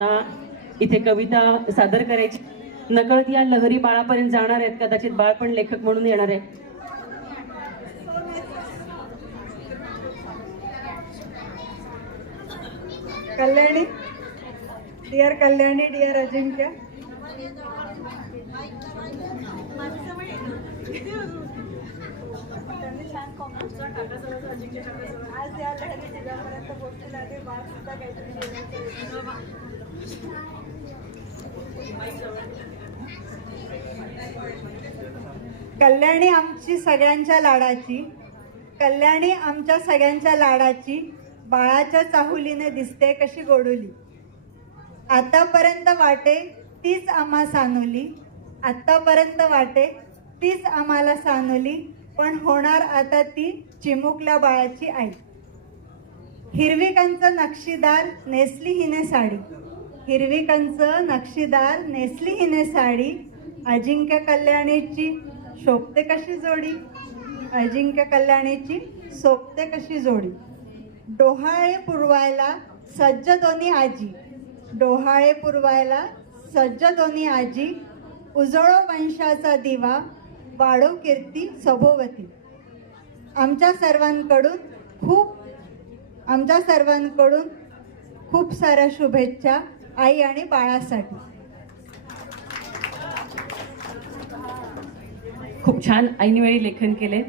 इथे कविता सादर करायची, नकळत या लहरी बाळापर्यंत जाणार आहेत. कदाचित बाळ पण लेखक म्हणून येणार आहे. कल्याणी, डिअर कल्याणी, डिअर अजिंक्य, आज या लहरी जिल्ह्यापर्यंत पोहोचलेला आहे. बाळ सुद्धा काहीतरी कल्याणी आमची सगळ्यांच्या लाडाची, कल्याणी आमच्या सगळ्यांच्या लाडाची, बाळाच्या चाहुलीने दिसते कशी गोडुली. आतापर्यंत वाटे तीच आम्हा सानुली, आतापर्यंत वाटे तीच आम्हाला सानुली, पण होणार आता ती चिमुकल्या बाळाची आई. हिरवी कंच नक्षीदार नेसली हिने साडी, हिरवी कंच नक्षीदार नेसली हिने साडी, अजिंक्य कल्याणीची शोभते कशी जोडी, अजिंक्य कल्याणीची शोभते कशी जोडी. डोहाळे पुरवायला सज्ज दोन्ही आजी, डोहाळे पुरवायला सज्ज दोन्ही आजी, उजळो वंशाचा दिवा, वाढो कीर्ती सभोवती. आमच्या सर्वांकडून खूप साऱ्या शुभेच्छा आई आणि बाळासाठी. खूप छान ऐनवेळी लेखन केले.